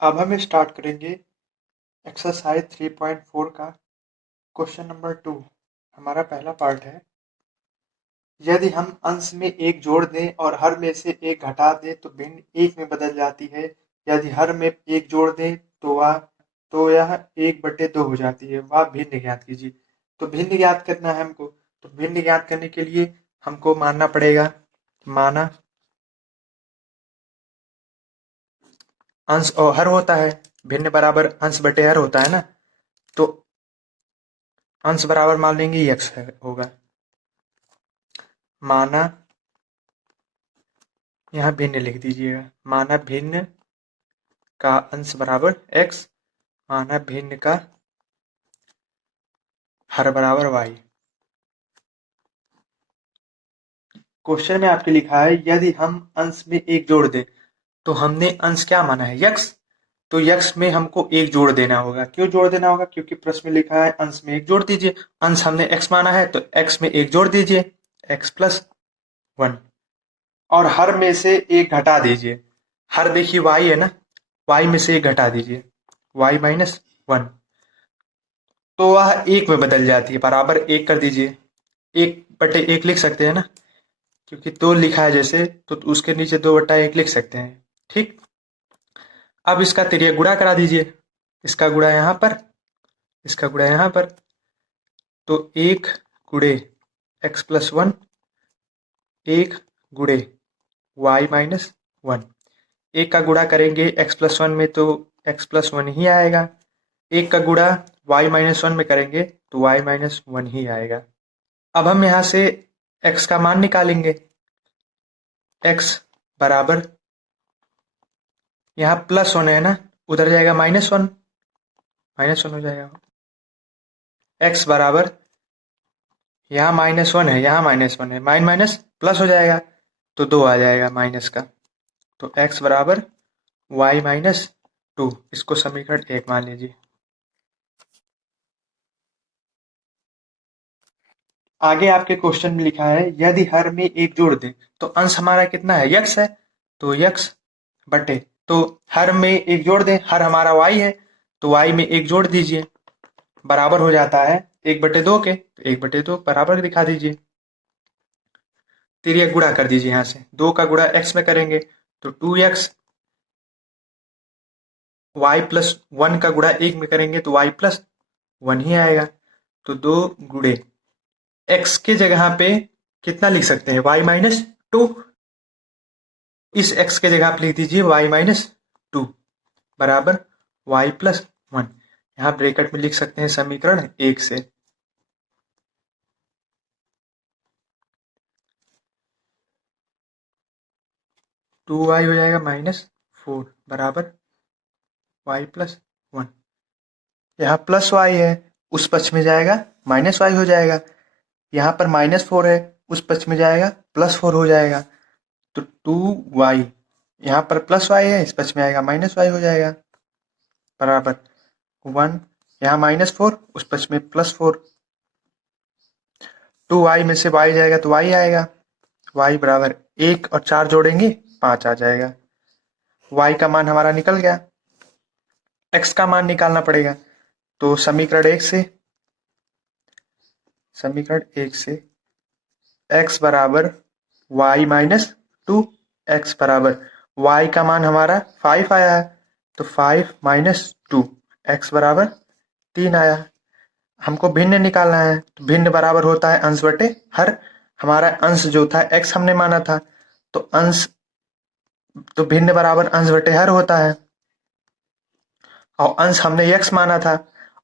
अब हम स्टार्ट करेंगे एक्सरसाइज 3.4 का क्वेश्चन नंबर 2। हमारा पहला पार्ट है, यदि हम अंश में एक जोड़ दें और हर में से एक घटा दें तो भिन्न एक में बदल जाती है। यदि हर में एक जोड़ दें तो यह 1/2 हो जाती है। वह भिन्न ज्ञात कीजिए। तो भिन्न ज्ञात करना है हमको। तो भिन्न ज्ञात करने के लिए हमको मानना पड़ेगा, माना अंश और हर होता है, भिन्न बराबर अंश बटे हर होता है ना। तो अंश बराबर मान लेंगे x होगा, माना यहाँ भिन्न लिख दीजिएगा। माना भिन्न का अंश बराबर x, माना भिन्न का हर बराबर y। क्वेश्चन में आपके लिखा है, यदि हम अंश में एक जोड़ दें, तो हमने अंश क्या माना है x, तो x में हमको एक जोड़ देना होगा। क्यों जोड़ देना होगा? क्योंकि प्रश्न में लिखा है अंश में एक जोड़ दीजिए। अंश हमने x माना है तो x में एक जोड़ दीजिए, x+1, और हर में से एक घटा दीजिए। हर देखिए y है ना, y में से एक घटा दीजिए, y-1, तो वह एक में बदल जाती है। बराबर एक कर दीजिए, 1/1 लिख सकते हैं ना, क्योंकि 2 लिखा है जैसे, तो उसके नीचे 2/1 लिख सकते हैं। ठीक, अब इसका तिर्यक गुणा करा दीजिए। इसका गुणा यहाँ पर, इसका गुणा यहाँ पर, तो 1 गुणे x+1, 1 गुणे y-1। एक का गुणा करेंगे x+1 में तो x+1 ही आएगा। एक का गुणा y-1 में करेंगे तो y-1 ही आएगा। अब हम यहाँ से x का मान निकालेंगे। x बराबर, यहाँ +1 है ना, उधर जाएगा -1, -1 हो जाएगा। x बराबर, यहाँ -1 है, यहाँ -1 है, माइनस प्लस हो जाएगा तो 2 आ जाएगा माइनस का। तो x बराबर y-2, इसको समीकरण 1 मान लीजिए। आगे आपके क्वेश्चन में लिखा है, यदि हर में एक जोड़ दें, तो अंश हमारा कितना है? x है, तो x बटे, तो हर में एक जोड़ दें, हर हमारा y है, तो y में एक जोड़ दीजिए, बराबर हो जाता है 1/2 के। तो 1/2 बराबर दिखा दीजिए, तिर्यक गुणा कर दीजिए। यहाँ से 2 का गुणा x में करेंगे तो 2x, y+1 का गुणा 1 में करेंगे तो y+1 ही आएगा। तो 2 गुणे x के जगह पे कितना लिख सकते हैं? y-2। इस x के जगह पे लिख दीजिए y-2 बराबर y+1। यहाँ ब्रैकेट में लिख सकते हैं समीकरण 1 से। -2y हो जाएगा -4 बराबर y+1। यहाँ +y है, उस पक्ष में जाएगा -y हो जाएगा। यहाँ पर -4 है, उस पक्ष में जाएगा +4 हो जाएगा। तो 2y, यहाँ पर +y है, इस पक्ष में आएगा -y हो जाएगा, बराबर 1। यहाँ -4, उस पक्ष में +4, 2y में से y जाएगा तो y आएगा, y बराबर 1 और 4 जोड़ेंगे 5 आ जाएगा। y का मान हमारा निकल गया। x का मान निकालना पड़ेगा। तो समीकरण 1 से x बराबर y-2, x बराबर, y का मान हमारा 5 आया है, तो 5-2, x बराबर 3 आया। हमको भिन्न निकालना है, तो भिन्न बराबर होता है अंश बटे हर। हमारा अंश जो था x हमने माना था, तो अंश, तो भिन्न बराबर अंश बटे हर होता है, और अंश हमने x माना था,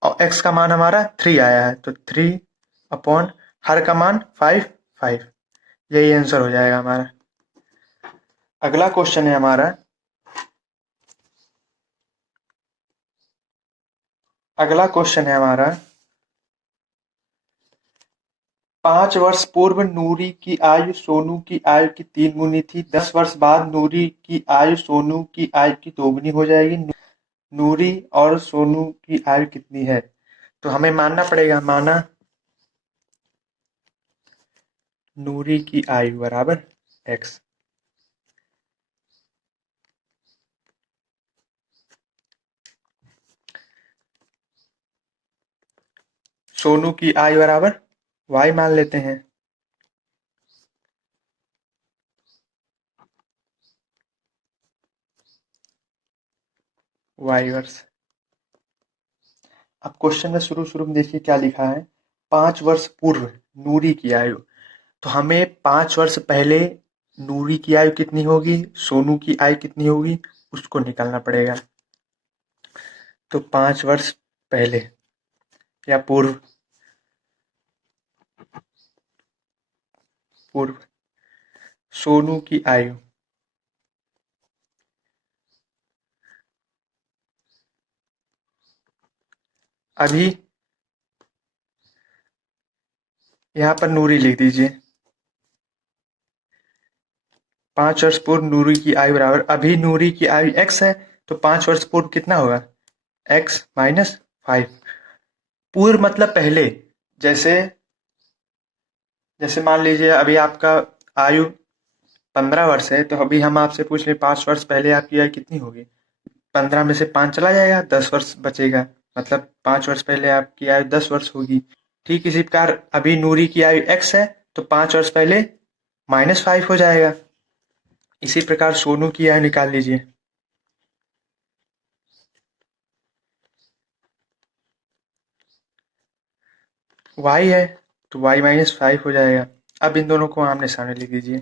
और x का मान हमारा 3 आया है, तो 3 हर का मान 5, यही आंसर हो जाएगा हमारा। अगला क्वेश्चन है हमारा, अगला क्वेश्चन है हमारा, 5 वर्ष पूर्व नूरी की आयु सोनू की आयु की 3 गुनी थी। 10 वर्ष बाद नूरी की आयु सोनू की आयु की 2 गुनी हो जाएगी। नूरी और सोनू की आयु कितनी है? तो हमें मानना पड़ेगा, माना नूरी की आयु बराबर x। सोनू की आयु बराबर y मान लेते हैं। y वर्ष। अब क्वेश्चन में शुरू में देखिए क्या लिखा है। 5 वर्ष पूर्व नूरी की आयु। तो हमें 5 वर्ष पहले नूरी की आयु कितनी होगी, सोनू की आयु कितनी होगी, उसको निकालना पड़ेगा। तो 5 वर्ष पहले या पूर्व पूर्व सोनू की आयु अभी, यहाँ पर नूरी लिख दीजिए। 5 वर्ष पूर्व नूरी की आयु बराबर, अभी नूरी की आयु x है, तो 5 वर्ष पूर्व कितना होगा, x माइनस 5। पूर्व मतलब पहले। जैसे जैसे मान लीजिए अभी आपका आयु 15 वर्ष है, तो अभी हम आपसे पूछ लें 5 वर्ष पहले आपकी आयु कितनी होगी। 15 में से 5 चला जाएगा, 10 वर्ष बचेगा, मतलब 5 वर्ष पहले आपकी आयु 10 वर्ष होगी। ठीक इसी प्रकार अभी नूरी की आयु x है, तो 5 वर्ष पहले -5 हो जाएगा। इसी प्रकार सोनू की आयु निकाल लीजिए। y है, तो y -5 हो जाएगा। अब इन दोनों को आमने सामने लिख दीजिए।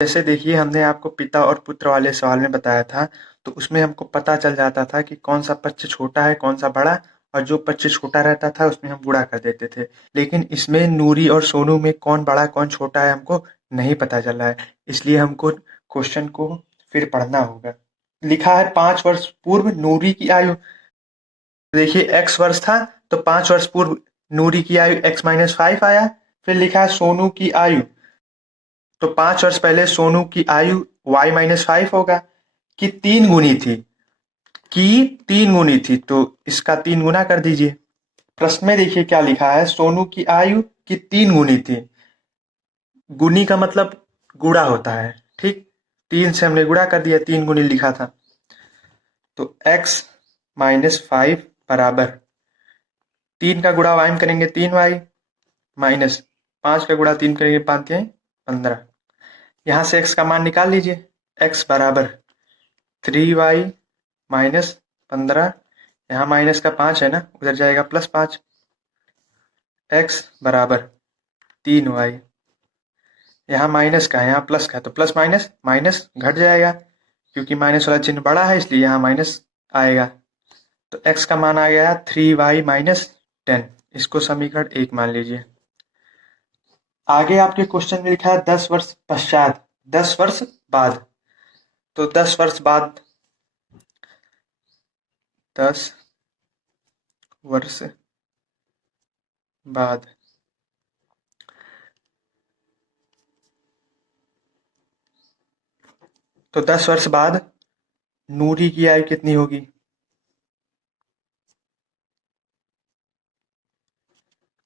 जैसे देखिए हमने आपको पिता और पुत्र वाले सवाल में बताया था, तो उसमें हमको पता चल जाता था कि कौन सा पक्ष छोटा है कौन सा बड़ा, और जो पक्ष छोटा रहता था उसमें हम गुणा कर देते थे। लेकिन इसमें नूरी और सोनू में कौन बड़ा कौन छोटा है हमको नहीं पता चल रहा है, इसलिए हमको क्वेश्चन को फिर पढ़ना होगा। लिखा है 5 वर्ष पूर्व नूरी की आयु। देखिए x वर्ष था, तो 5 वर्ष पूर्व नूरी की आयु x-5 आया। फिर लिखा है सोनू की आयु, तो 5 वर्ष पहले सोनू की आयु y-5 होगा, कि 3 गुनी थी, तो इसका 3 गुना कर दीजिए। प्रश्न में देखिए क्या लिखा है, सोनू की आयु की 3 गुनी थी। गुनी का मतलब गुणा होता है, ठीक। 3 से हमने गुणा कर दिया, 3 गुनी लिखा था। तो x-5 बराबर 3 का गुणा y में करेंगे 3y, माइनस 5 का गुणा 3 करेंगे 5 के 15। यहाँ से x का मान निकाल लीजिए। x बराबर 3y माइनस 15, यहाँ माइनस का 5 है ना, उधर जाएगा +5। x बराबर 3y, यहाँ माइनस का है यहाँ प्लस का है, तो प्लस माइनस माइनस घट जाएगा, क्योंकि माइनस वाला चिन्ह बड़ा है इसलिए यहाँ माइनस आएगा। तो x का मान आ गया 3y माइनस 10। इसको समीकरण 1 मान लीजिए। आगे आपके क्वेश्चन में लिखा है 10 वर्ष पश्चात, 10 वर्ष बाद। तो 10 वर्ष बाद, 10 वर्ष बाद, तो 10 वर्ष बाद नूरी की आयु कितनी होगी।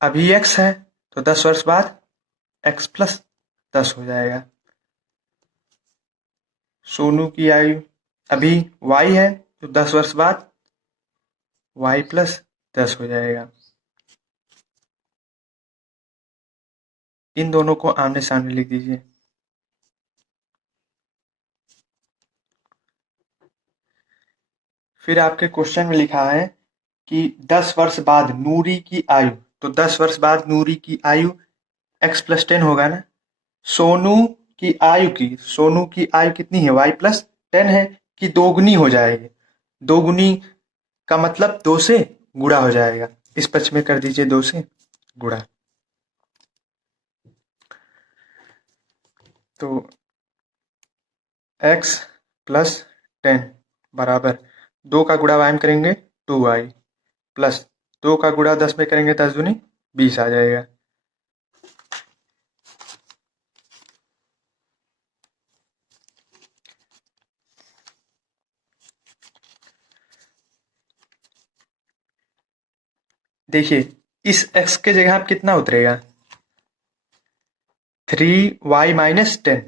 अभी x है, तो 10 वर्ष बाद x प्लस 10 हो जाएगा। सोनू की आयु अभी y है, तो 10 वर्ष बाद y प्लस 10 हो जाएगा। इन दोनों को आमने सामने लिख दीजिए। फिर आपके क्वेश्चन में लिखा है कि 10 वर्ष बाद नूरी की आयु, तो 10 वर्ष बाद नूरी की आयु x+10 होगा ना। सोनू की आयु कितनी है, y+10 है, कि दोगुनी हो जाएगी। दोगुनी का मतलब 2 से गुणा हो जाएगा। इस पक्ष में कर दीजिए 2 से गुणा। तो x+10 बराबर 2 का गुणा y में करेंगे 2y, प्लस 2 का गुणा 10 में करेंगे 10 दूनी 20 आ जाएगा। देखिए इस x के जगह आप कितना उतरेगा, 3y माइनस 10।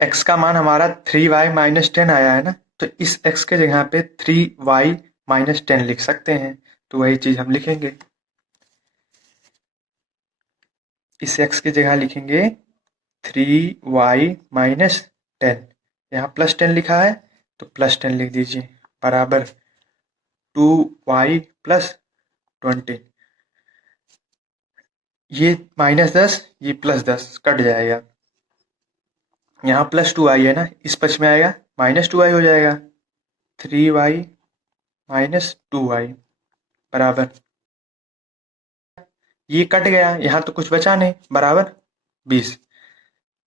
x का मान हमारा 3y माइनस 10 आया है ना, तो इस x के जगह पे 3y-10 लिख सकते हैं, तो वही चीज हम लिखेंगे। इस x की जगह लिखेंगे 3y-10। यहाँ +10 लिखा है तो +10 लिख दीजिए, बराबर 2y+20। ये -10, ये +10 कट जाएगा। यहाँ +2y है ना, इस पक्ष में आएगा -2y हो जाएगा। 3y-2y बराबर, ये कट गया, यहाँ तो कुछ बचा नहीं, बराबर 20।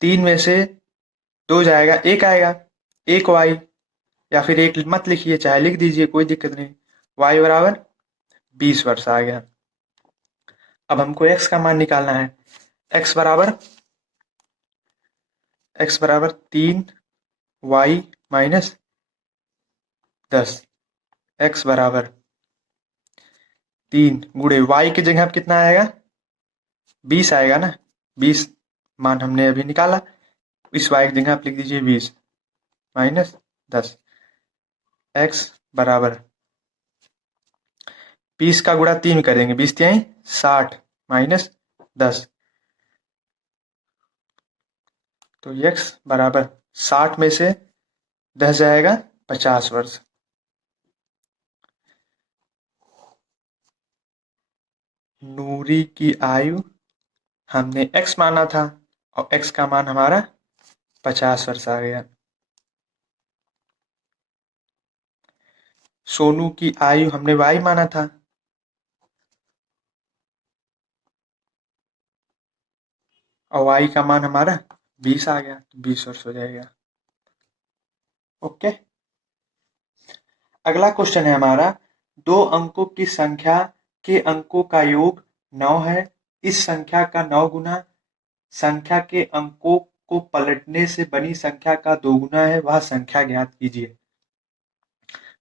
3 में से 2 जाएगा, 1 आएगा, 1y, या फिर 1 मत लिखिए, चाहे लिख दीजिए, कोई दिक्कत नहीं। y बराबर 20 वर्ष आ गया। अब हमको x का मान निकालना है। x बराबर 3y-10। x बराबर 3 गुणे y की जगह अब कितना आएगा, 20 आएगा ना। 20 मान हमने अभी निकाला, इस y की जगह आप लिख दीजिए 20 -10। x बराबर 20 का गुणा 3 करेंगे, 20×3 60 -10, तो x बराबर 60 में से 10 जाएगा 50 वर्ष। नूरी की आयु हमने x माना था और x का मान हमारा 50 वर्ष आ गया। सोनू की आयु हमने y माना था, और y का मान हमारा 20 आ गया, तो 20 वर्ष हो जाएगा। ओके। अगला क्वेश्चन है हमारा, 2 अंकों की संख्या के अंकों का योग 9 है। इस संख्या का 9 गुना संख्या के अंकों को पलटने से बनी संख्या का 2 गुना है, वह संख्या ज्ञात कीजिए।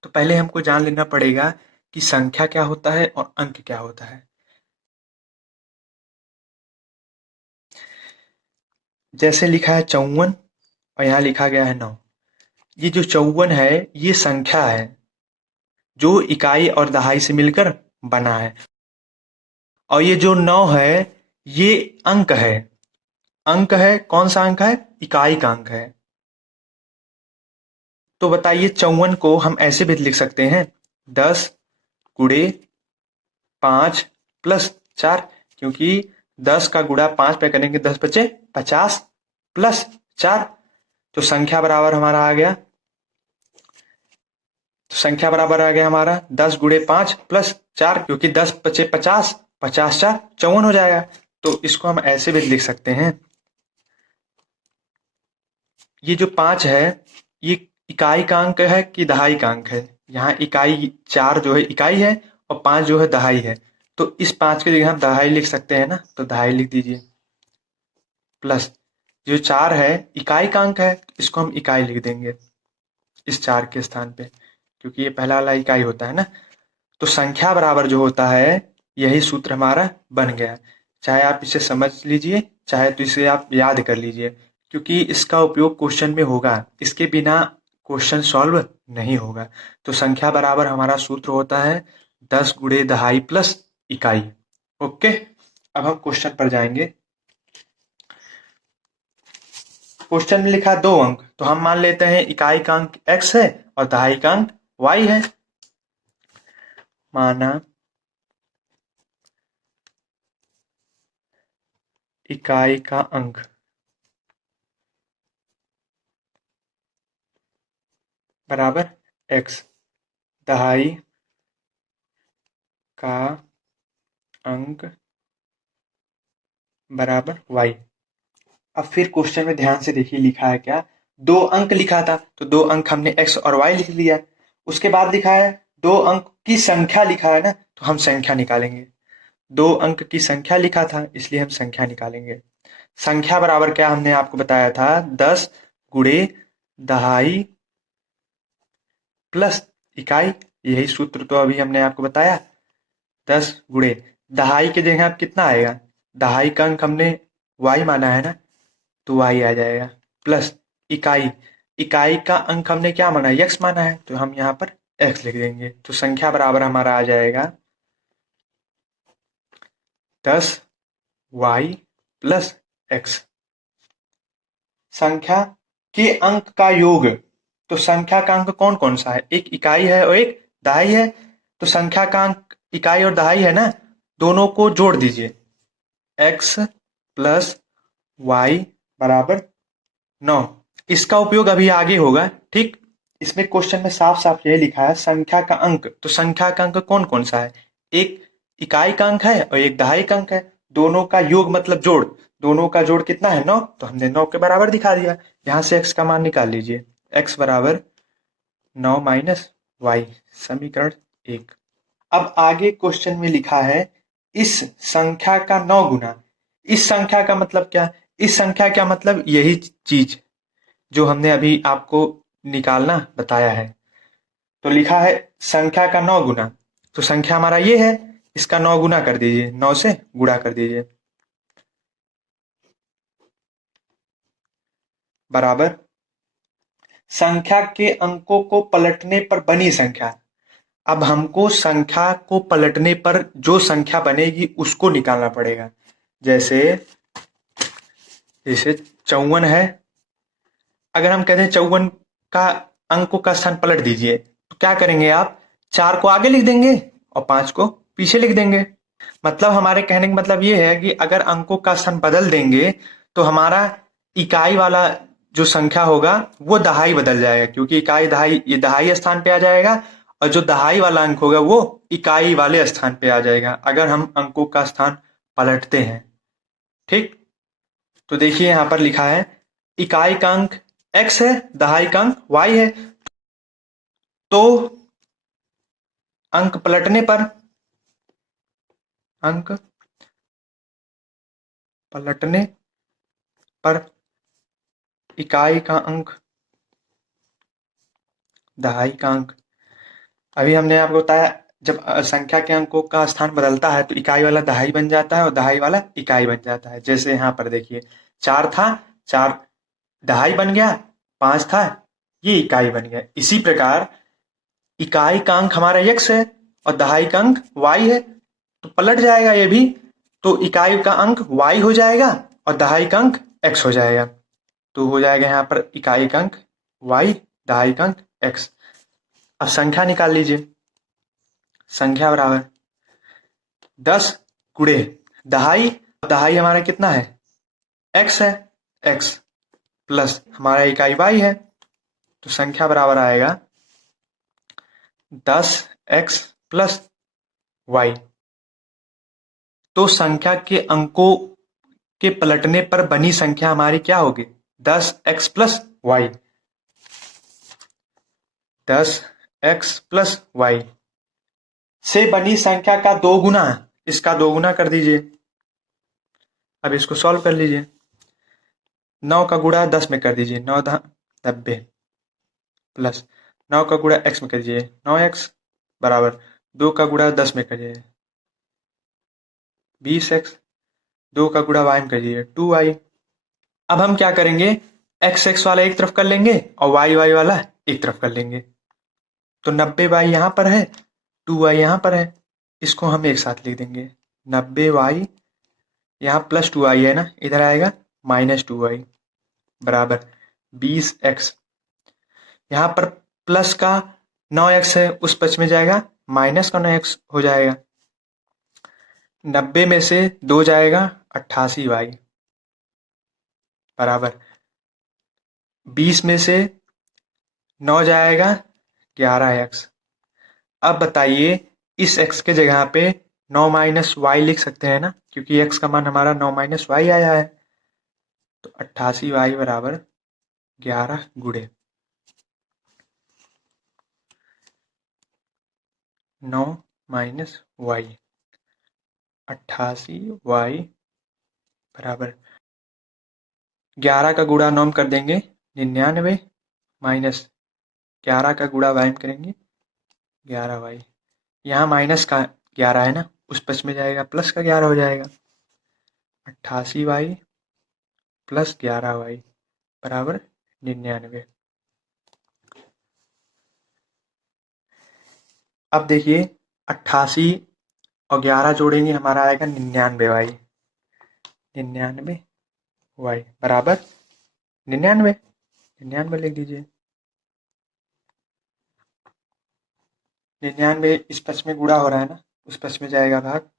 तो पहले हमको जान लेना पड़ेगा कि संख्या क्या होता है और अंक क्या होता है। जैसे लिखा है 54 और यहाँ लिखा गया है 9। ये जो 54 है ये संख्या है जो इकाई और दहाई से मिलकर बना है, और ये जो 9 है ये अंक है। अंक है, कौन सा अंक है, इकाई का अंक है। तो बताइए 54 को हम ऐसे भी लिख सकते हैं 10 गुणे 5 प्लस 4, क्योंकि 10 का गुणा 5 पे करेंगे 10 बचे 50 प्लस 4, तो संख्या बराबर हमारा आ गया, हमारा 10 गुणे 5 प्लस 4, क्योंकि 10 बचे 50, 50 4 54 हो जाएगा। तो इसको हम ऐसे भी लिख सकते हैं, ये जो 5 है ये इकाई का अंक है कि दहाई का अंक है। यहाँ इकाई 4 जो है इकाई है और 5 जो है दहाई है, तो इस 5 की जगह हम दहाई लिख सकते हैं ना, तो दहाई लिख दीजिए। प्लस जो 4 है इकाई का अंक है, इसको हम इकाई लिख देंगे इस 4 के स्थान पे, क्योंकि ये पहला वाला इकाई होता है ना। तो संख्या बराबर जो होता है, यही सूत्र हमारा बन गया। चाहे आप इसे समझ लीजिए, चाहे तो इसे आप याद कर लीजिए, क्योंकि इसका उपयोग क्वेश्चन में होगा, इसके बिना क्वेश्चन सॉल्व नहीं होगा। तो संख्या बराबर हमारा सूत्र होता है 10 गुणे दहाई प्लस इकाई। ओके, अब हम क्वेश्चन पर जाएंगे। क्वेश्चन में लिखा 2 अंक, तो हम मान लेते हैं इकाई का अंक x है और दहाई का अंक y है। माना इकाई का अंक बराबर x, दहाई का अंक बराबर y। अब फिर क्वेश्चन में ध्यान से देखिए लिखा है क्या, 2 अंक लिखा था तो 2 अंक हमने x और y लिख लिया। उसके बाद लिखा है 2 अंक की संख्या लिखा है ना, तो हम संख्या निकालेंगे। 2 अंक की संख्या लिखा था इसलिए हम संख्या निकालेंगे। संख्या बराबर क्या हमने आपको बताया था, 10 गुणे दहाई प्लस इकाई, यही सूत्र तो अभी हमने आपको बताया। 10 गुणे दहाई की जगह अब कितना आएगा, दहाई का अंक हमने y माना है ना, तो y आ जाएगा, प्लस इकाई इकाई का अंक हमने क्या माना है, यक्स माना है, तो हम यहाँ पर एक्स लिख देंगे। तो संख्या बराबर हमारा आ जाएगा 10y प्लस एक्स। संख्या के अंक का योग, तो संख्या का अंक कौन कौन सा है, एक इकाई है और एक दहाई है। तो संख्या का अंक इकाई और दहाई है ना, दोनों को जोड़ दीजिए। x प्लस वाई बराबर 9। इसका उपयोग अभी आगे होगा, ठीक। इसमें क्वेश्चन में साफ साफ यही लिखा है संख्या का अंक, तो संख्या का अंक कौन कौन सा है, एक इकाई का अंक है और एक दहाई का अंक है। दोनों का योग मतलब जोड़, दोनों का जोड़ कितना है 9, तो हमने 9 के बराबर दिखा दिया। यहां से x का मान निकाल लीजिए, x बराबर 9 माइनस वाई, समीकरण 1। अब आगे क्वेश्चन में लिखा है इस संख्या का 9 गुना। इस संख्या का मतलब क्या, इस संख्या का मतलब यही चीज जो हमने अभी आपको निकालना बताया है। तो लिखा है संख्या का 9 गुना, तो संख्या हमारा ये है, इसका 9 गुना कर दीजिए, 9 से गुणा कर दीजिए, बराबर संख्या के अंकों को पलटने पर बनी संख्या। अब हमको संख्या को पलटने पर जो संख्या बनेगी उसको निकालना पड़ेगा। जैसे जैसे 54 है, अगर हम कहते हैं 54 का अंकों का स्थान पलट दीजिए, तो क्या करेंगे आप, 4 को आगे लिख देंगे और 5 को पीछे लिख देंगे। मतलब हमारे कहने का मतलब ये है कि अगर अंकों का स्थान बदल देंगे तो हमारा इकाई वाला जो संख्या होगा वो दहाई बदल जाएगा, क्योंकि इकाई दहाई, ये दहाई स्थान पे आ जाएगा और जो दहाई वाला अंक होगा वो इकाई वाले स्थान पे आ जाएगा अगर हम अंकों का स्थान पलटते हैं, ठीक। तो देखिए यहां पर लिखा है इकाई का अंक x है, दहाई का अंक y है, तो अंक पलटने पर, अंक पलटने पर इकाई का अंक दहाई का अंक, अभी हमने आपको बताया जब संख्या के अंकों का स्थान बदलता है तो इकाई वाला दहाई बन जाता है और दहाई वाला इकाई बन जाता है। जैसे यहाँ पर देखिए 4 था, 4 दहाई बन गया, 5 था ये इकाई बन गया। इसी प्रकार इकाई का अंक हमारा x है और दहाई का अंक y है, तो पलट जाएगा ये भी, तो इकाई का अंक y हो जाएगा और दहाई का अंक x हो जाएगा। तो हो जाएगा यहाँ पर इकाई का अंक y, दहाई का अंक x। अब संख्या निकाल लीजिए, संख्या बराबर 10 गुणे दहाई, दहाई हमारा कितना है x है, x प्लस हमारा इकाई y है, तो संख्या बराबर आएगा 10x प्लस y। तो संख्या के अंकों के पलटने पर बनी संख्या हमारी क्या होगी, 10x plus Y, 10x plus Y से बनी संख्या का 2 गुना, इसका 2 गुना कर दीजिए। अब इसको सॉल्व कर लीजिए, 9 का गुणा 10 में कर दीजिए, 9 90 प्लस 9 का गुणा x में कर दीजिए 9x बराबर 2 का गुणा 10 में करिए 20x, 2 का गुणा y में करिए 2y। अब हम क्या करेंगे, एक्स एक्स वाला एक तरफ कर लेंगे और वाई वाई वाला एक तरफ कर लेंगे। तो 90y यहाँ पर है, 2y यहाँ पर है, इसको हम एक साथ लिख देंगे। 90y यहाँ प्लस 2y है ना, इधर आएगा माइनस 2y बराबर 20x। यहाँ पर प्लस का 9x है, उस पक्ष में जाएगा माइनस का 9x हो जाएगा। 90 में से 2 जाएगा 88y बराबर 20 में से 9 जाएगा 11x। अब बताइए इस x के जगह पे 9 माइनस वाई लिख सकते हैं ना, क्योंकि x का मान हमारा 9 माइनस वाई आया है। तो 88y बराबर 11 गुणे 9 माइनस वाई, 88y बराबर 11 का गुणा 9 कर देंगे 99 माइनस 11 का गुणा वाई में करेंगे 11y। यहाँ माइनस का 11 है ना, उस पक्ष में जाएगा प्लस का 11 हो जाएगा। 88y प्लस 11y बराबर 99। अब देखिए 88 और 11 जोड़ेंगे हमारा आएगा 99 वाई। 99 वाई बराबर 99। 99 लिख दीजिए। 99 इस पक्ष में गुणा हो रहा है ना, उस पक्ष में जाएगा भाग।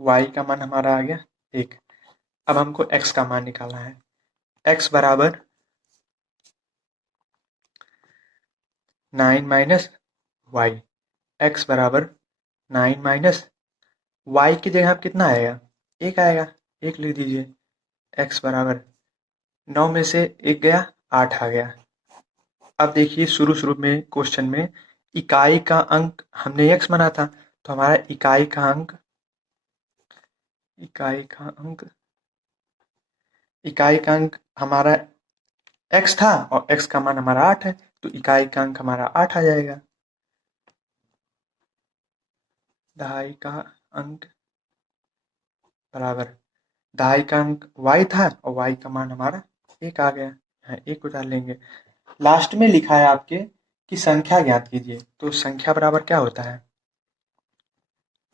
वाई का मान हमारा आ गया 1। अब हमको एक्स का मान निकालना है। एक्स बराबर 9 माइनस वाई। एक्स बराबर 9 माइनस वाई की जगह अब कितना आएगा, 1 आएगा। 1 लिख दीजिए। एक्स बराबर 9 में से 1 गया, 8 आ गया। अब देखिए शुरू शुरू में क्वेश्चन में इकाई का अंक हमने एक्स माना था, तो हमारा इकाई का अंक हमारा एक्स था और एक्स का मान हमारा 8 है, तो इकाई का अंक हमारा 8 आ जाएगा। दहाई का अंक बराबर दहाई का अंक y था और y का मान हमारा 1 आ गया। यहाँ 1 उतार लेंगे। लास्ट में लिखा है आपके कि संख्या ज्ञात कीजिए, तो संख्या बराबर क्या होता है,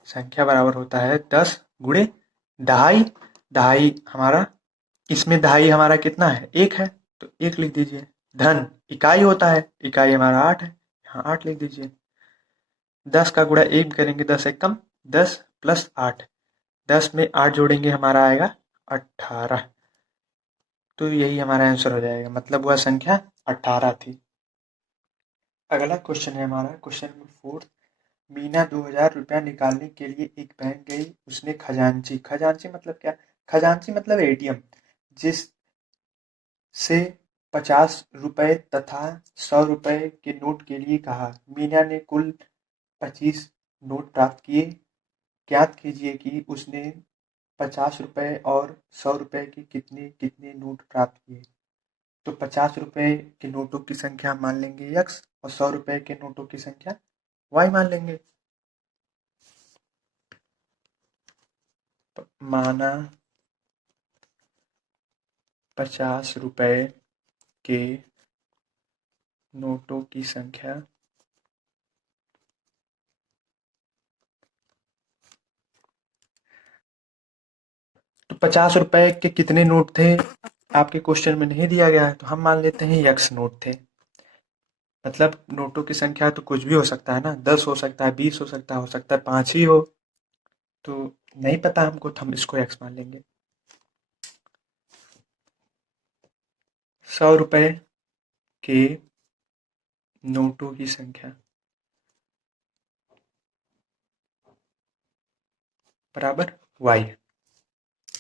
संख्या बराबर होता है 10 गुणे दहाई। दहाई हमारा, इसमें दहाई हमारा कितना है, 1 है, तो 1 लिख दीजिए। धन इकाई होता है, इकाई हमारा 8 है, यहाँ 8 लिख दीजिए। 10 का गुणा 1 करेंगे 10 एकम 10 प्लस 8, 10 में 8 जोड़ेंगे हमारा आएगा 18। तो यही हमारा आंसर हो जाएगा, मतलब वह संख्या 18 थी। अगला क्वेश्चन है हमारा क्वेश्चन नंबर 4। मीना 2000 रुपया निकालने के लिए एक बैंक गई। उसने खजांची मतलब क्या, खजांची मतलब एटीएम, जिस से 50 रुपए तथा 100 रुपए के नोट के लिए कहा। मीना ने कुल 25 नोट प्राप्त किए। ज्ञात कीजिए कि उसने 50 रुपए और 100 रुपए के कितने कितने नोट प्राप्त किए। तो 50 रुपए के नोटों की संख्या मान लेंगे x और 100 रुपए के नोटों की संख्या y मान लेंगे। माना 50 रुपए के नोटों की संख्या तो 50 रुपए के कितने नोट थे आपके क्वेश्चन में नहीं दिया गया है, तो हम मान लेते हैं x नोट थे। मतलब नोटों की संख्या तो कुछ भी हो सकता है ना, 10 हो सकता है, 20 हो सकता है 5 ही हो। तो नहीं पता हमको, तो हम इसको x मान लेंगे। 100 रुपए के नोटों की संख्या बराबर y।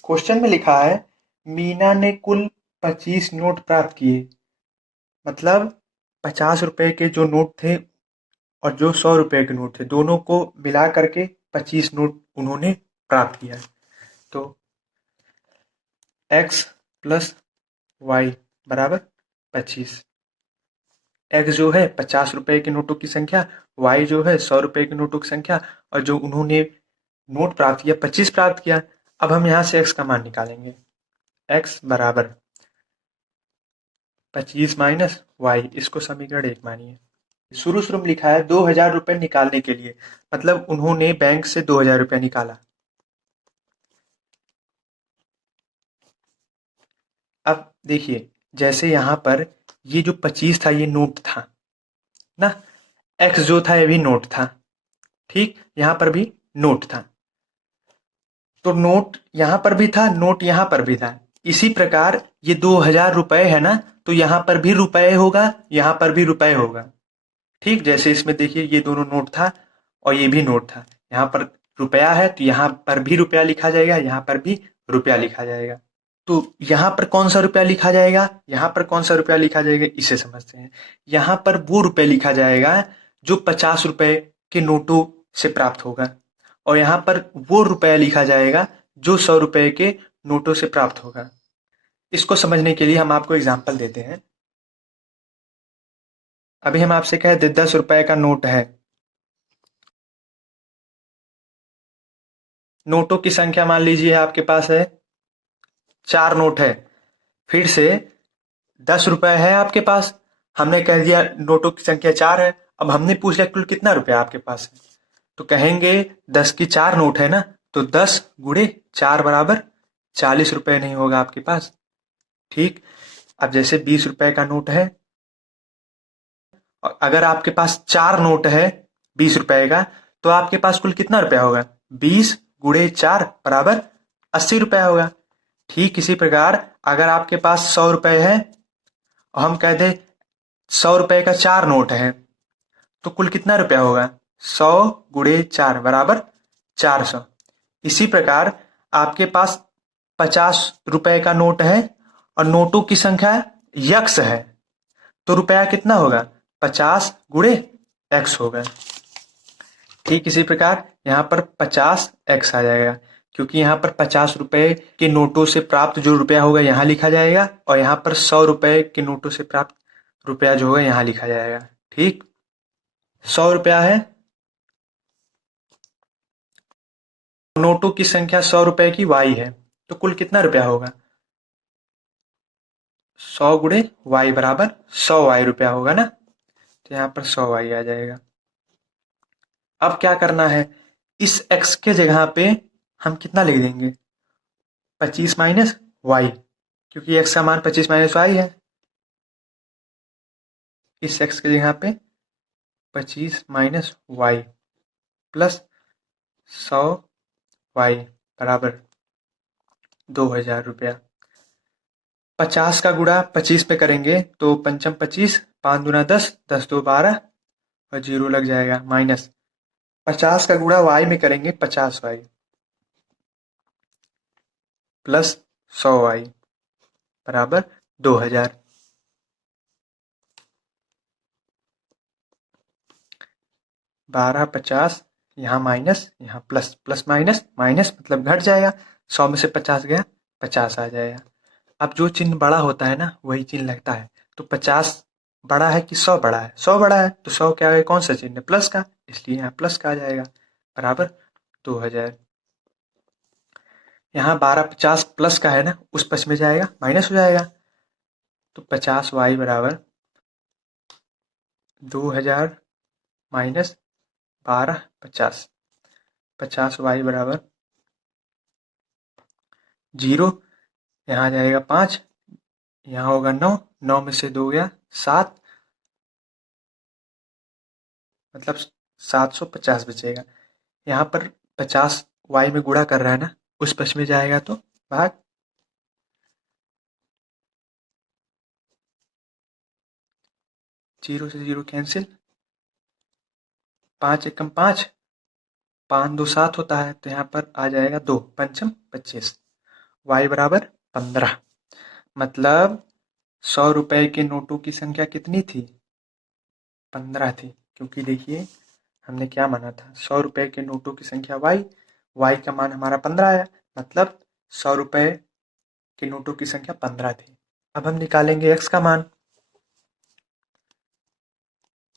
क्वेश्चन में लिखा है मीना ने कुल 25 नोट प्राप्त किए। मतलब 50 रुपए के जो नोट थे और जो 100 रुपए के नोट थे, दोनों को मिला करके 25 नोट उन्होंने प्राप्त किया। तो x प्लस वाई बराबर 25। एक्स जो है 50 रुपए के नोटों की संख्या, वाई जो है 100 रुपए के नोटों की संख्या, और जो उन्होंने नोट प्राप्त किया 25 प्राप्त किया। अब हम यहाँ से एक्स का मान निकालेंगे। एक्स बराबर 25 माइनस वाई, इसको समीकरण 1 मानिए। शुरू शुरू में लिखा है 2000 रुपए निकालने के लिए, मतलब उन्होंने बैंक से 2000 रुपया निकाला। अब देखिए जैसे यहाँ पर ये जो 25 था ये नोट था ना, एक्स जो था ये भी नोट था, ठीक, यहाँ पर भी नोट था। तो नोट यहाँ पर भी था, नोट यहाँ पर भी था। इसी प्रकार ये 2000 रुपए है ना, तो यहाँ पर भी रुपए होगा, यहाँ पर भी रुपए होगा। ठीक, जैसे इसमें देखिए ये दोनों नोट था और ये भी नोट था। यहाँ पर रुपया है तो यहाँ पर भी रुपया लिखा जाएगा, यहाँ पर भी रुपया लिखा जाएगा। तो यहाँ पर कौन सा रुपया लिखा जाएगा, यहाँ पर कौन सा रुपया लिखा जाएगा, इसे समझते हैं। यहाँ पर वो रुपये लिखा जाएगा जो 50 रुपए के नोटों से प्राप्त होगा, और यहाँ पर वो रुपया लिखा जाएगा जो 100 रुपए के नोटों से प्राप्त होगा। इसको समझने के लिए हम आपको एग्जाम्पल देते हैं। अभी हम आपसे कहे 10 रुपए का नोट है, नोटों की संख्या मान लीजिए आपके पास है 4 नोट है। फिर से 10 रुपए है आपके पास, हमने कह दिया नोटों की संख्या 4 है। अब हमने पूछ लिया कुल कितना रुपया आपके पास है, तो कहेंगे 10 की 4 नोट है ना, तो 10 गुणे 4 बराबर 40 रुपए नहीं होगा आपके पास। ठीक। अब जैसे 20 रुपए का नोट है, और अगर आपके पास 4 नोट है 20 रुपए का, तो आपके पास कुल कितना रुपया होगा? 20 गुणे 4 बराबर 80 रुपया होगा। ठीक इसी प्रकार अगर आपके पास 100 रुपए है और हम कह दें 100 रुपए का 4 नोट है, तो कुल कितना रुपया होगा? 100 गुणे 4 बराबर 400। इसी प्रकार आपके पास 50 रुपए का नोट है और नोटों की संख्या यक्स है, तो रुपया कितना होगा? 50 गुणे एक्स होगा। ठीक इसी प्रकार यहाँ पर 50 एक्स आ जाएगा, क्योंकि यहाँ पर 50 रुपए के नोटों से प्राप्त जो रुपया होगा यहाँ लिखा जाएगा, और यहाँ पर 100 रुपए के नोटों से प्राप्त रुपया जो होगा यहाँ लिखा जाएगा। ठीक। 100 रुपया है, नोटों की संख्या 100 रुपए की वाई है, तो कुल कितना रुपया होगा? 100 गुणे वाई बराबर 100 वाई रुपया होगा ना, तो यहाँ पर 100 वाई आ जाएगा। अब क्या करना है, इस x के जगह पे हम कितना लिख देंगे? 25 माइनस वाई, क्योंकि x का मान 25 माइनस वाई है। इस x के जगह पे 25 माइनस वाई प्लस 100 वाई बराबर 2000 रुपया। 50 का गुणा 25 पे करेंगे तो पंचम 25, 5 दूना 10, 10 दो 12 और जीरो लग जाएगा, माइनस 50 का गुणा वाई में करेंगे 50 वाई प्लस 100 वाई बराबर 2000। 12 50, यहाँ माइनस यहाँ प्लस, प्लस माइनस माइनस मतलब घट जाएगा, 100 में से 50 गया 50 आ जाएगा। अब जो चिन्ह बड़ा होता है ना वही चिन्ह लगता है, तो 50 बड़ा है कि 100 बड़ा है? 100 बड़ा है, तो 100 क्या है, कौन सा चिन्ह है? प्लस का, इसलिए यहाँ प्लस का आ जाएगा बराबर 2000। यहाँ 12 50 प्लस का है ना, उस पक्ष में जाएगा माइनस हो जाएगा, तो 50 वाई बराबर 2000 माइनस 12 50, 50 वाई बराबर 0। यहाँ आ जाएगा 5, यहाँ होगा 9, 9 में से 2 गया 7, मतलब 750 बचेगा। यहाँ पर 50 वाई में गुणा कर रहा है ना, उस पक्ष में जाएगा तो भाग, जीरो से जीरो कैंसिल, 5 एकम 5, 5 दो 7 होता है, तो यहाँ पर आ जाएगा 2 पंचम 25, वाई बराबर 15। मतलब 100 रुपए के नोटों की संख्या कितनी थी? 15 थी, क्योंकि देखिए हमने क्या माना था, 100 रुपए के नोटों की संख्या वाई, वाई का मान हमारा 15 आया, मतलब 100 रुपए के नोटों की संख्या 15 थी। अब हम निकालेंगे x का मान।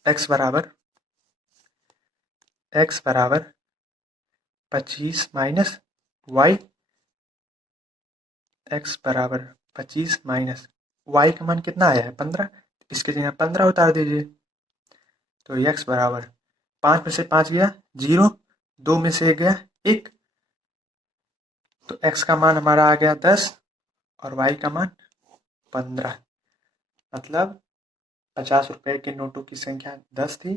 x बराबर 25 माइनस वाई, x बराबर 25 माइनस वाई का मान कितना आया है? 15, इसके जगह 15 उतार दीजिए, तो x बराबर 5 में से 5 गया 0, 2 में से 1 गया 1, तो x का मान हमारा आ गया 10 और y का मान 15। मतलब 50 रुपए के नोटों की संख्या 10 थी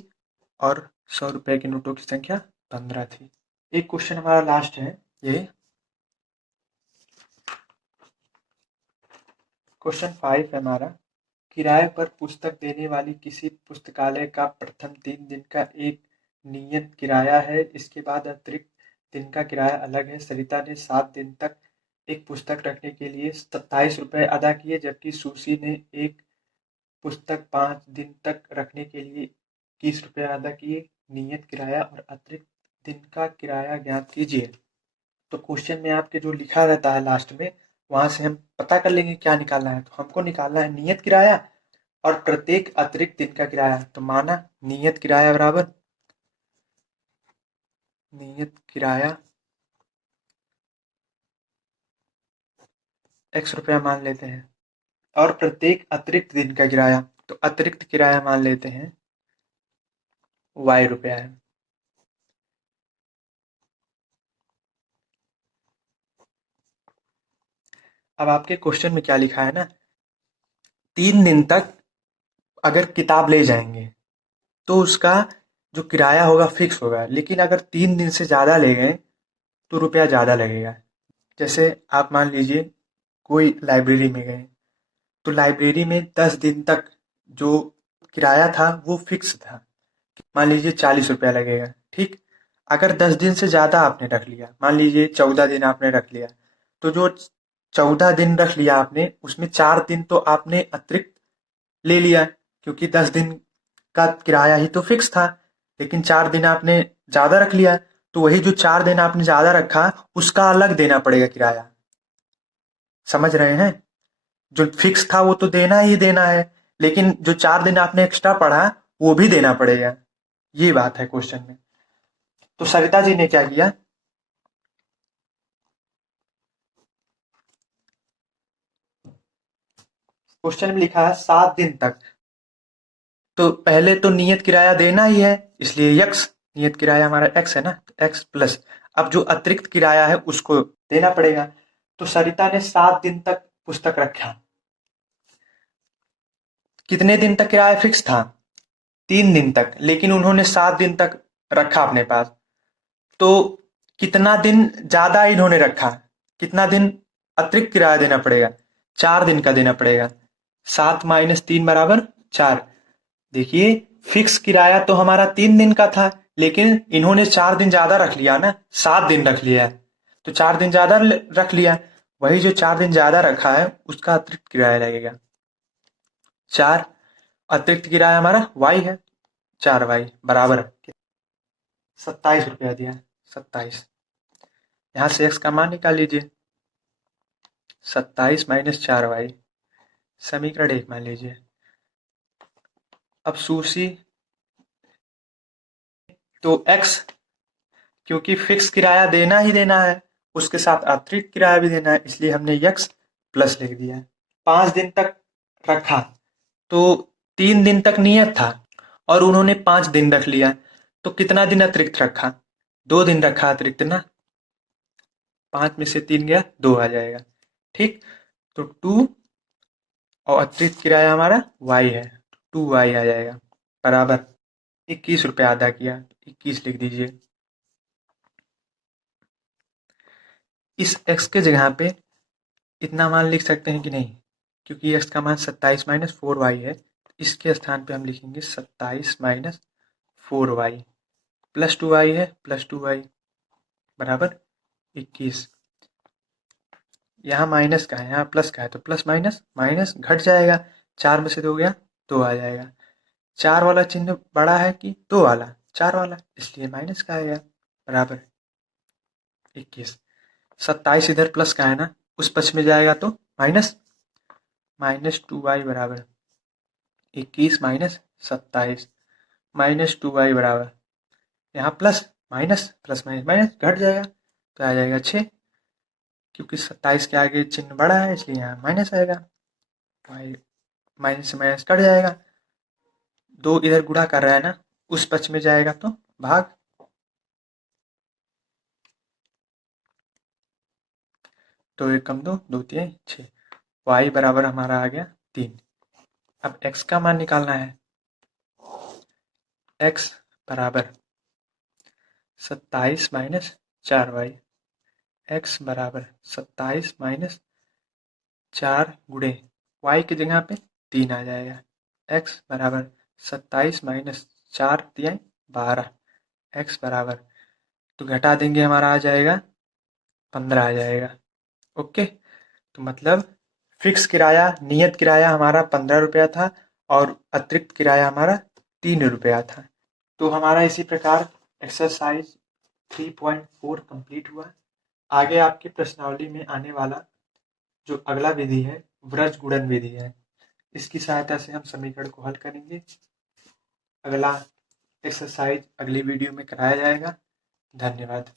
और 100 रुपए के नोटों की संख्या 15 थी। एक क्वेश्चन हमारा लास्ट है, ये क्वेश्चन 5 है हमारा। किराए पर पुस्तक देने वाली किसी पुस्तकालय का प्रथम 3 दिन का एक नियत किराया है, इसके बाद अतिरिक्त दिन का किराया अलग है। सरिता ने 7 दिन तक एक पुस्तक रखने के लिए 27 रुपए अदा किए, जबकि सुशी ने एक पुस्तक 5 दिन तक रखने के लिए 21 रुपए अदा किए। नियत किराया और अतिरिक्त दिन का किराया ज्ञात कीजिए। तो क्वेश्चन में आपके जो लिखा रहता है लास्ट में, वहां से हम पता कर लेंगे क्या निकालना है। तो हमको निकालना है नियत किराया और प्रत्येक अतिरिक्त दिन का किराया। तो माना नियत किराया बराबर नियत किराया x रुपया मान लेते हैं, और प्रत्येक अतिरिक्त दिन का किराया तो अतिरिक्त किराया मान लेते हैं y रुपया है। अब आपके क्वेश्चन में क्या लिखा है ना, 3 दिन तक अगर किताब ले जाएंगे तो उसका जो किराया होगा फिक्स होगा, लेकिन अगर 3 दिन से ज़्यादा ले गए तो रुपया ज़्यादा लगेगा। जैसे आप मान लीजिए कोई लाइब्रेरी में गए, तो लाइब्रेरी में 10 दिन तक जो किराया था वो फिक्स था, मान लीजिए 40 रुपया लगेगा, ठीक। अगर 10 दिन से ज़्यादा आपने रख लिया, मान लीजिए 14 दिन आपने रख लिया, तो जो 14 दिन रख लिया आपने, उसमें 4 दिन तो आपने अतिरिक्त ले लिया, क्योंकि 10 दिन का किराया ही तो फिक्स था, लेकिन 4 दिन आपने ज़्यादा रख लिया, तो वही जो 4 दिन आपने ज़्यादा रखा उसका अलग देना पड़ेगा किराया। समझ रहे हैं? जो फिक्स था वो तो देना ही देना है, लेकिन जो 4 दिन आपने एक्स्ट्रा पढ़ा वो भी देना पड़ेगा। ये बात है क्वेश्चन में। तो सरिता जी ने क्या किया, क्वेश्चन में लिखा है 7 दिन तक, तो पहले तो नियत किराया देना ही है, इसलिए यक्स, नियत किराया हमारा एक्स है ना, तो एक्स प्लस अब जो अतिरिक्त किराया है उसको देना पड़ेगा। तो सरिता ने 7 दिन तक पुस्तक रखा। कितने दिन तक किराया फिक्स था? 3 दिन तक, लेकिन उन्होंने 7 दिन तक रखा अपने पास। तो कितना दिन ज्यादा इन्होंने रखा, कितना दिन अतिरिक्त किराया देना पड़ेगा? 4 दिन का देना पड़ेगा। 7 - 3 बराबर 4। देखिए, फिक्स किराया तो हमारा 3 दिन का था, लेकिन इन्होंने 4 दिन ज्यादा रख लिया ना, 7 दिन रख लिया है, तो 4 दिन ज्यादा रख लिया, वही जो 4 दिन ज्यादा रखा है उसका अतिरिक्त किराया लगेगा 4। अतिरिक्त किराया हमारा y है, 4y बराबर 27 रुपया दिया, 27। यहाँ से x का मान निकाल लीजिए, 27 - 4y, समीकरण 1 मान लीजिए। अब सूसी, तो x, क्योंकि फिक्स किराया देना ही देना है, उसके साथ अतिरिक्त किराया भी देना है, इसलिए हमने x प्लस लिख दिया। 5 दिन तक रखा, तो 3 दिन तक नियत था और उन्होंने 5 दिन रख लिया, तो कितना दिन अतिरिक्त रखा? 2 दिन रखा अतिरिक्त ना, 5 में से 3 गया, 2 आ जाएगा, ठीक। तो 2 और अतिरिक्त किराया हमारा y है, 2y आ जाएगा बराबर 21 रुपया अदा किया, 21 लिख दीजिए। इस x के जगह पे इतना मान लिख सकते हैं कि नहीं, क्योंकि x का मान 27 - 4y है, इसके स्थान पे हम लिखेंगे 27 - 4y प्लस 2y है, प्लस 2y बराबर 21। यहाँ माइनस का है, यहाँ प्लस का है, तो प्लस माइनस माइनस घट जाएगा, 4 में से 2 गया, 2 आ जाएगा। 4 वाला चिन्ह बड़ा है कि 2 वाला? 4 वाला, इसलिए माइनस का आएगा बराबर 21। 27 इधर प्लस का है ना, उस पक्ष में जाएगा तो माइनस, -2y बराबर 21 - 27 -2y बराबर, यहाँ plus minus, plus minus minus घट जाएगा, तो आ जाएगा 6, क्योंकि 27 के आगे चिन्ह बड़ा है इसलिए यहाँ माइनस आएगा, माइनस से माइनस कट जाएगा, 2 इधर गुणा कर रहा है ना, उस पक्ष में जाएगा तो भाग, तो 1 कम 2, 2 3 6, y बराबर हमारा आ गया 3। अब x का मान निकालना है, x बराबर 27 - 4y, x बराबर 27 - 4 गुणे y की जगह पे 3 आ जाएगा, x बराबर 27 - 4 3 12, x बराबर, तो घटा देंगे हमारा आ जाएगा 15 आ जाएगा। ओके, तो मतलब फिक्स किराया, नियत किराया हमारा 15 रुपया था और अतिरिक्त किराया हमारा 3 रुपया था। तो हमारा इसी प्रकार एक्सरसाइज 3.4 कंप्लीट हुआ। आगे आपकी प्रश्नावली में आने वाला जो अगला विधि है व्रज गुणन विधि है, इसकी सहायता से हम समीकरण को हल करेंगे। अगला एक्सरसाइज अगली वीडियो में कराया जाएगा। धन्यवाद।